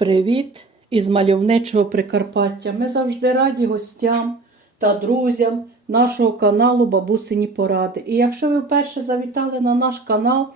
Привіт із мальовничого Прикарпаття. Ми завжди раді гостям та друзям нашого каналу Бабусині Поради. І якщо ви вперше завітали на наш канал,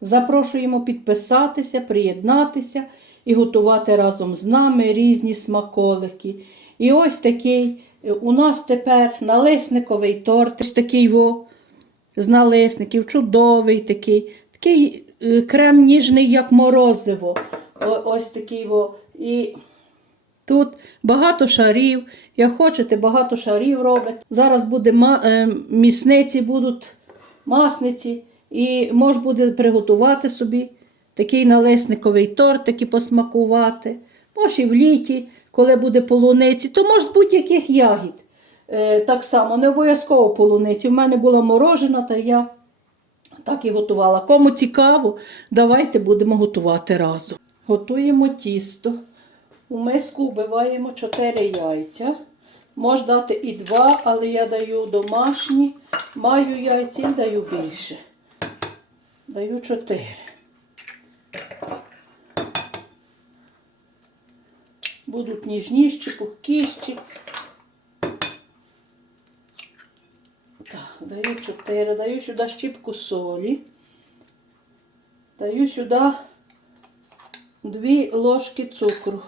запрошуємо підписатися, приєднатися і готувати разом з нами різні смаколики. І ось такий у нас тепер налисниковий торт, ось такий во, з налисників, чудовий такий, такий е, крем ніжний, як морозиво. Ось такий во. І тут багато шарів. Як хочете, багато шарів робить. Зараз буде е, місниці, будуть масниці, і мож буде приготувати собі такий налисниковий тортик і посмакувати. Може і в літі, коли буде полуниці, то може з будь-яких ягід. Е, так само, не обов'язково полуниці. У мене була морожена, та я так і готувала. Кому цікаво, давайте будемо готувати разом. Готуємо тісто. У миску вбиваємо 4 яйця. Можна дати і 2, але я даю домашні. Маю яйця і даю більше. Даю 4. Будуть ніжніші, пухкіші. Так, даю 4. Даю сюди щіпку солі. Даю сюди 2 ложки цукру.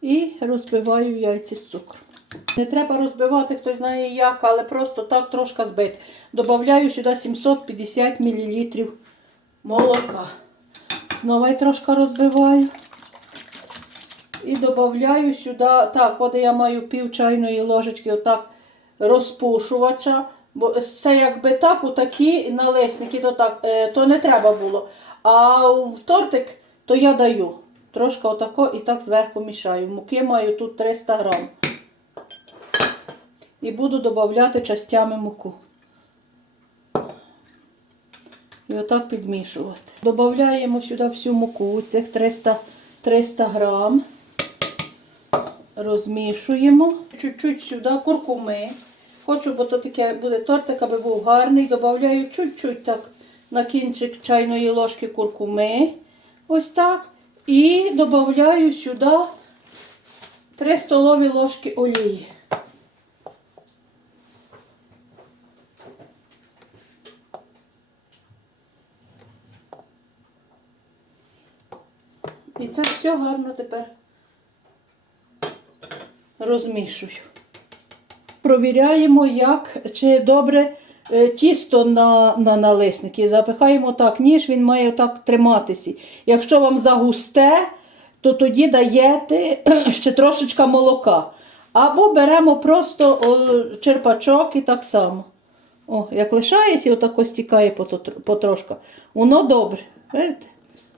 І розбиваю яйця з цукром. Не треба розбивати, хто знає як, але просто так трошки збити. Добавляю сюди 750 мл молока. Знову трошки розбиваю. І додаю сюди, так, от я маю пів чайної ложечки отак розпушувача. Бо це якби так, у такі налисники, то так, е, то не треба було. А в тортик то я даю. Трошки отако і так зверху мішаю. Муки маю тут 300 грам. І буду додавати частями муку. І отак підмішувати. Додаємо сюди всю муку, цих 300, 300 грам. Розмішуємо. Чуть-чуть сюди куркуми. Хочу, бо то таке буде тортик, аби був гарний. Добавляю чуть-чуть так на кінчик чайної ложки куркуми. Ось так. І додаю сюди 3 столові ложки олії. І це все гарно тепер розмішую. Провіряємо, як чи добре тісто на, на налисники. Запихаємо так, ніж він має так триматися. Якщо вам загусте, то тоді даєте ще трошечка молока. Або беремо просто о, черпачок і так само. О, як лишається, отако стікає потрошка. Воно добре. Видите?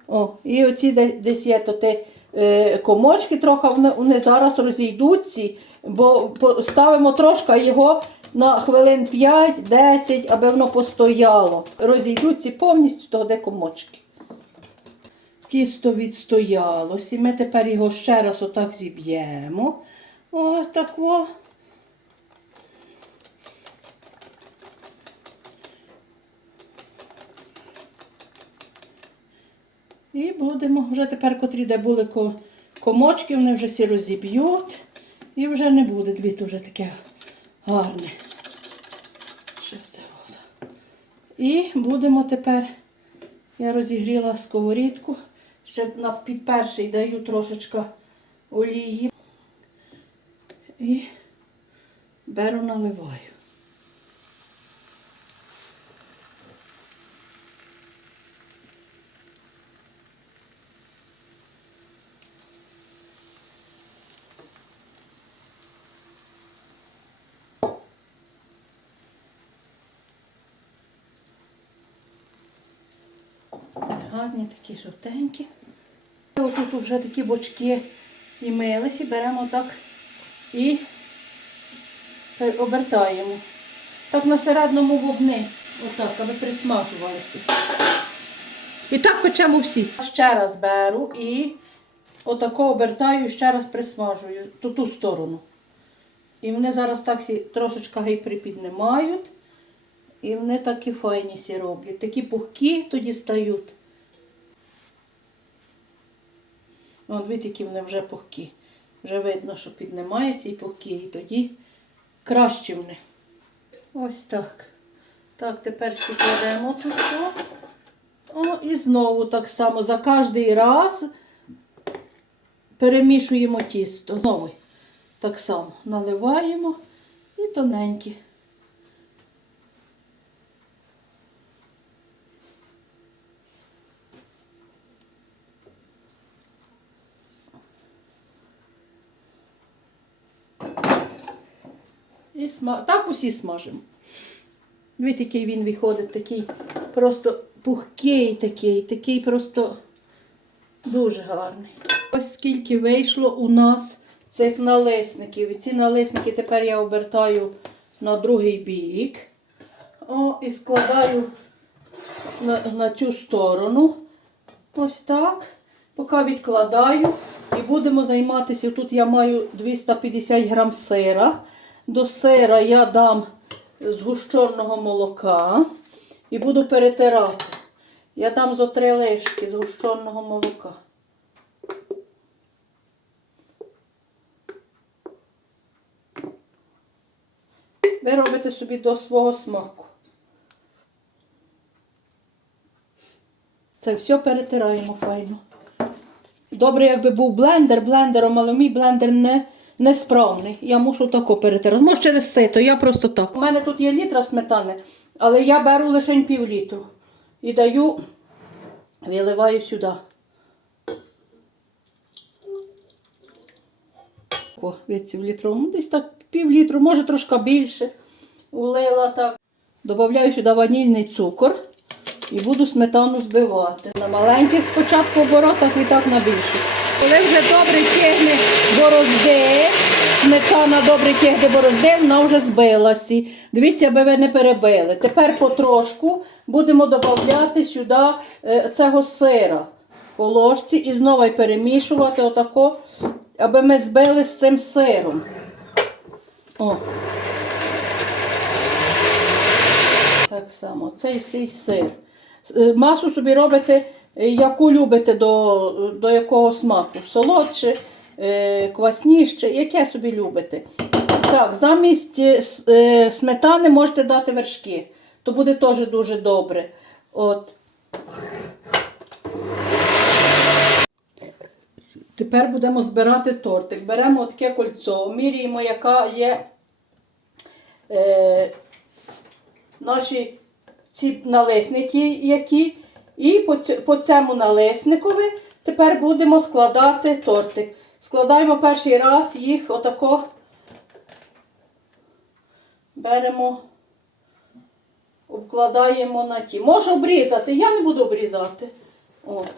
О, і оці де- десь є то те, е, комочки трохи, вони, вони зараз розійдуться, бо ставимо трошки його на хвилин 5-10, аби воно постояло. Розійдуться повністю то де комочки. Тісто відстоялося. І ми тепер його ще раз отак зіб'ємо. Ось так. О. І будемо вже тепер, котрі де були комочки, вони вже всі розіб'ють. І вже не буде дві вже таке гарне. Ще це от. І будемо тепер, я розігріла сковорідку. Ще на під перший даю трошечка олії. І беру наливаю. Гарні такі жовтенькі. Ось тут вже такі бочки і милися, беремо так і обертаємо. Так на середньому вогні, отак, аби присмажувалися. І так печемо всі. Ще раз беру і отако обертаю, ще раз присмажую ту ту сторону. І вони зараз так всі трошечки гей припіднімають. І вони такі файні сі роблять. Такі пухкі тоді стають. О, дві які вони вже пухкі. Вже видно, що піднімається і пухкі. І тоді краще вони. Ось так. Так, тепер всі кладемо тут. О, і знову так само за кожний раз перемішуємо тісто. Знову так само наливаємо і тоненькі. І. Так усі смажимо. Дивіться, який він виходить, такий просто пухкий такий, такий просто дуже гарний. Ось скільки вийшло у нас цих налисників. І ці налисники тепер я обертаю на другий бік. О, і складаю на, на цю сторону. Ось так. Поки відкладаю. І будемо займатися. Тут я маю 250 грам сира. До сира я дам згущеного молока і буду перетирати. Я дам зо три лишки згущеного молока. Ви робите собі до свого смаку. Це все перетираємо файно. Добре, якби був блендер, блендером, але мій блендер не, несправний. Я мушу тако перетирати. Може через сито, я просто так. У мене тут є літра сметани, але я беру лише пів літру. І даю, виливаю сюди. О, в літровому, десь так пів літру, може трошки більше. Улила так. Добавляю сюди ванільний цукор і буду сметану збивати. На маленьких спочатку оборотах і так на більших. Коли вже добре тягне борозди, сметана добре тягне борозди, вона вже збилася. Дивіться, аби ви не перебили. Тепер потрошку будемо додавати сюди е, цього сира по ложці і знову перемішувати отако, аби ми збили з цим сиром. О. Так само, цей всій сир. Е, Масу собі робите, яку любите до, до якого смаку. Солодше, е, квасніше, яке собі любите. Так, замість е, е, сметани можете дати вершки. То буде теж дуже добре. От. Тепер будемо збирати тортик. Беремо таке кольцо, міряємо, яка є е, наші ці налисники, які. І по, цьому налисникові тепер будемо складати тортик. Складаємо перший раз їх отако. Беремо, обкладаємо на ті. Можу обрізати, я не буду обрізати. От.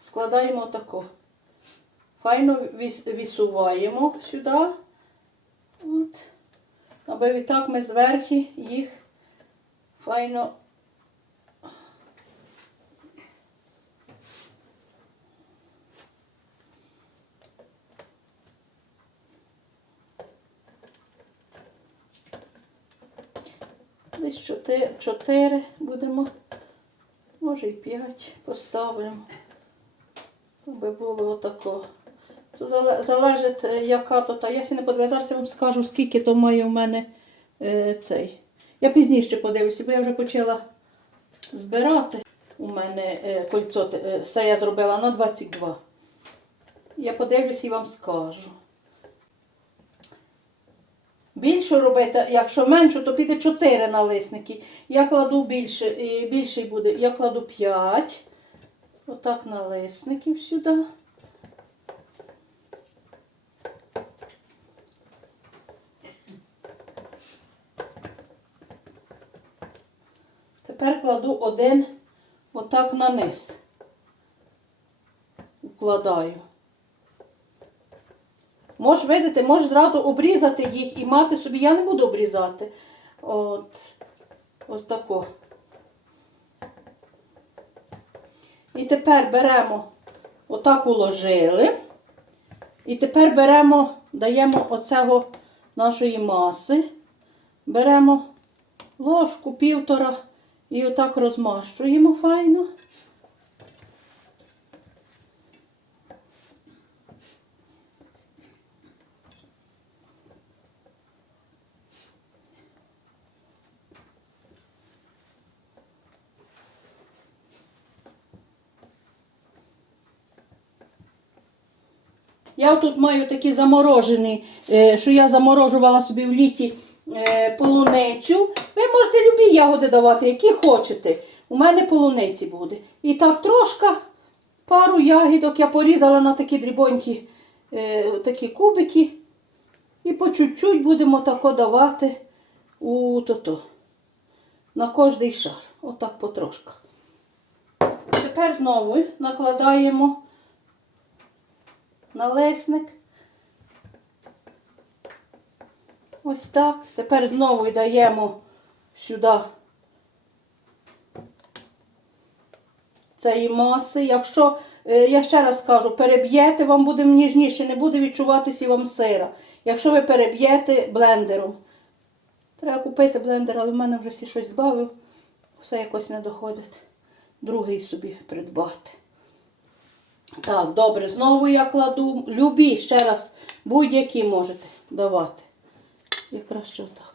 Складаємо отако. Файно вісуваємо сюди. От. Аби відтак ми зверху їх файно. Десь чотири, чотири будемо, може і п'ять поставимо, аби було отако. То залежить, е, яка то та. Я сі не подивилася, зараз я вам скажу, скільки то має у мене е, цей. Я пізніше подивлюся, бо я вже почала збирати. У мене е, кольцо, е, все я зробила на 22. Я подивлюся і вам скажу. Більше робити, якщо менше, то піде 4 налисники. Я кладу більше, більший буде. Я кладу 5. Отак налисників сюди. Тепер кладу один отак на низ. Укладаю. Можеш, видите, можеш зразу обрізати їх і мати собі. Я не буду обрізати. От, ось тако. І тепер беремо, отак уложили. І тепер беремо, даємо оцього нашої маси. Беремо ложку півтора і отак розмащуємо файно. Я тут маю такі заморожені, е, що я заморожувала собі в літі е, полуницю. Ви можете любі ягоди давати, які хочете. У мене полуниці буде. І так трошки, пару ягідок я порізала на такі дрібонькі е, такі кубики. І по чуть-чуть будемо тако давати у то-то. На кожний шар. Отак потрошка. Тепер знову накладаємо налесник. Ось так. Тепер знову даємо сюди цієї маси. Якщо, е, я ще раз кажу, переб'єте, вам буде ніжніше, не буде відчуватися вам сира. Якщо ви переб'єте блендером. Треба купити блендер, але в мене вже всі щось збавив. Все якось не доходить. Другий собі придбати. Так, добре, знову я кладу. Любі, ще раз, будь-які можете давати. Я краще отак.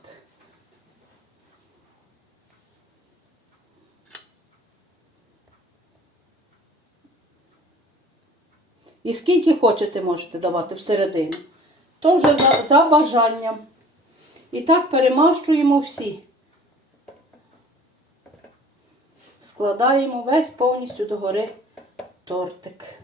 І скільки хочете, можете давати всередину. То вже за, за бажанням. І так перемащуємо всі. Складаємо весь повністю догори тортик.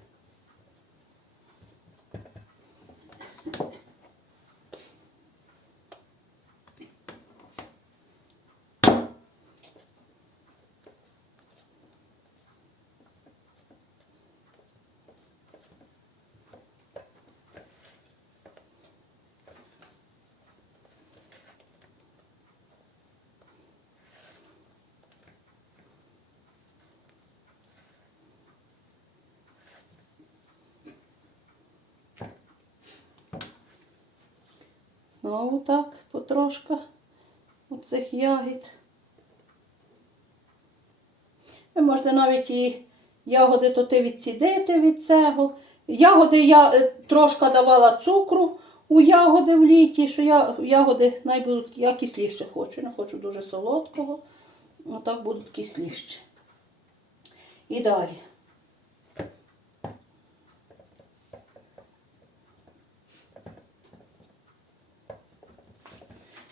Знову так, потрошка оцих ягід. Ви можете навіть і ягоди то ти відсідити від цього. Ягоди я е, трошки давала цукру у ягоди в літі, що я ягоди найбудуть, я кисліше хочу. Не хочу дуже солодкого. Отак будуть кисліші. І далі.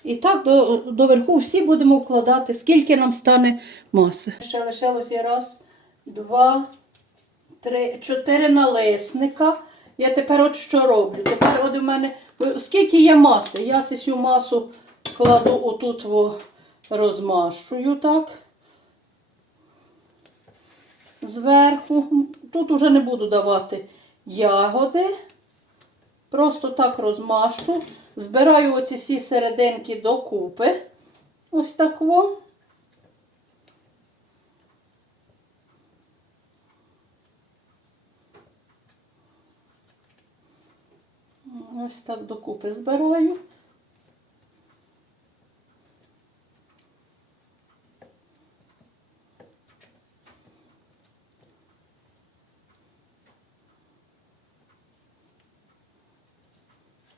І так до, до верху всі будемо вкладати, скільки нам стане маси. Ще лишилося раз, два, три, чотири налисника. Я тепер от що роблю. Тепер от у мене, скільки є маси, я цю масу кладу отут розмащую так. Зверху. Тут уже не буду давати ягоди. Просто так розмашу, Збираю оці всі серединки докупи. Ось так во. Ось так докупи збираю.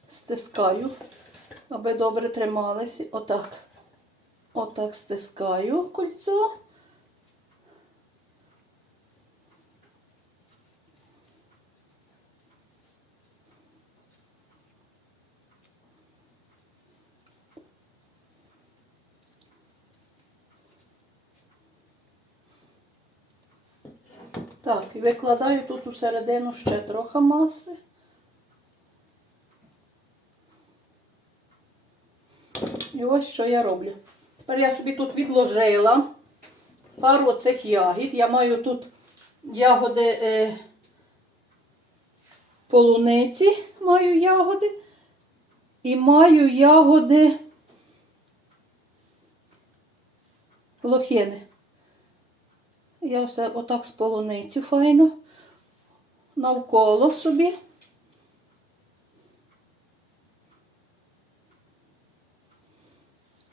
Стискаю, аби добре трималися. Отак. Отак стискаю кольцо. Так, і викладаю тут усередину ще трохи маси. Ось що я роблю. Тепер я собі тут відложила пару цих ягід. Я маю тут ягоди е, полуниці, маю ягоди. І маю ягоди лохини. Я все отак з полуницю файно навколо собі.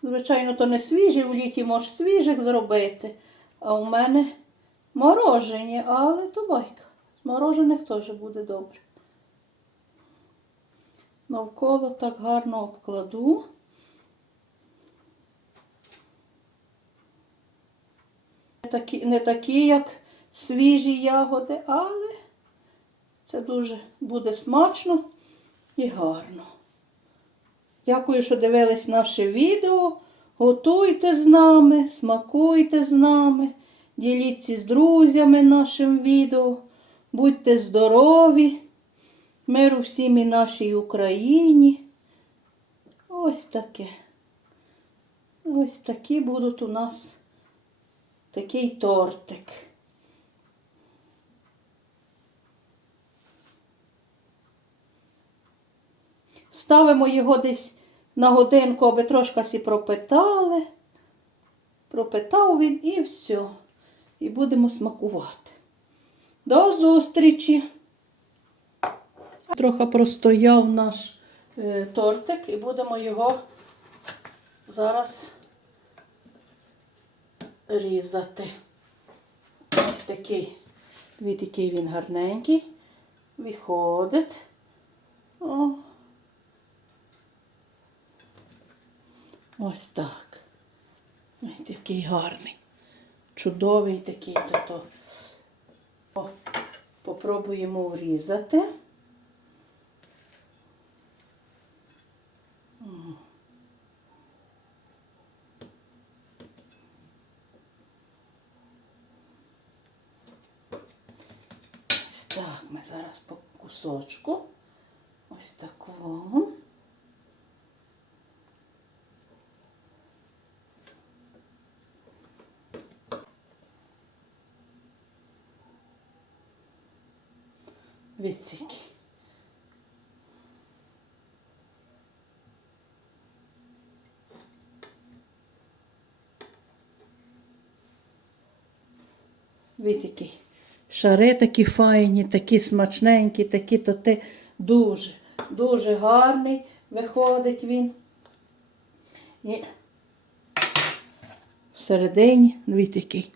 Звичайно, то не свіжі, в літі можеш свіжих зробити. А у мене морожені, але то байка. З морожених теж буде добре. Навколо так гарно обкладу. Не такі, не такі, як свіжі ягоди, але Це дуже буде смачно і гарно. Дякую, що дивились наше відео. Готуйте з нами, смакуйте з нами, діліться з друзями нашим відео. Будьте здорові, миру всім і нашій Україні. Ось таке. Ось такі будуть у нас такий тортик. Ставимо його десь на годинку, аби трошки сі пропитали. Пропитав він і все. І будемо смакувати. До зустрічі! Трохи простояв наш е, тортик і будемо його зараз різати. Ось такий, дві такий він гарненький. Виходить. О. Ось так. Ой, такий гарний. Чудовий такий то. О, попробуємо врізати. Ось так, ми зараз по кусочку. Ось такому. Вітики. Шари такі файні, такі смачненькі, такі то ти дуже, дуже гарний виходить він. І всередині, дивіться який,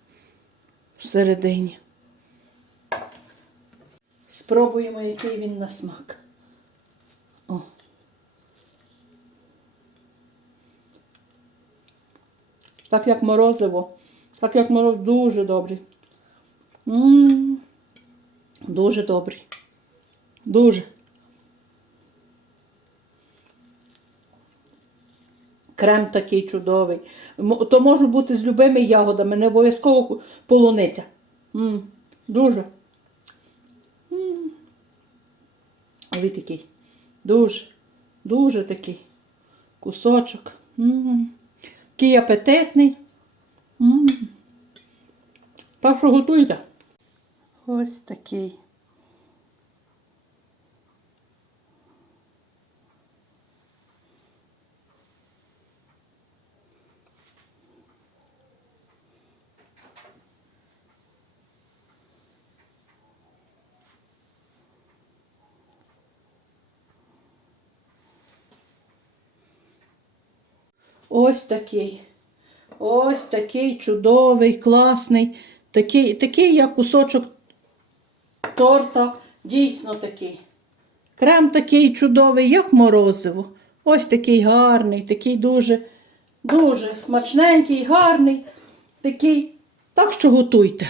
всередині. Спробуємо, який він на смак. О. Так як морозиво. Так як мороз дуже добрий. М, Дуже добрий. Дуже. Крем такий чудовий. То може бути з любими ягодами, не обов'язково полуниця. М, Дуже. М. Ой такий. Дуже, дуже такий кусочок. М. Такий апетитний. М. Так що готуйте. Ось такий. Ось такий. Ось такий чудовий, класний. Такий, такий як кусочок торта. Дійсно такий. Крем такий чудовий, як морозиво. Ось такий гарний, такий дуже, дуже смачненький, гарний. Такий. Так що готуйте.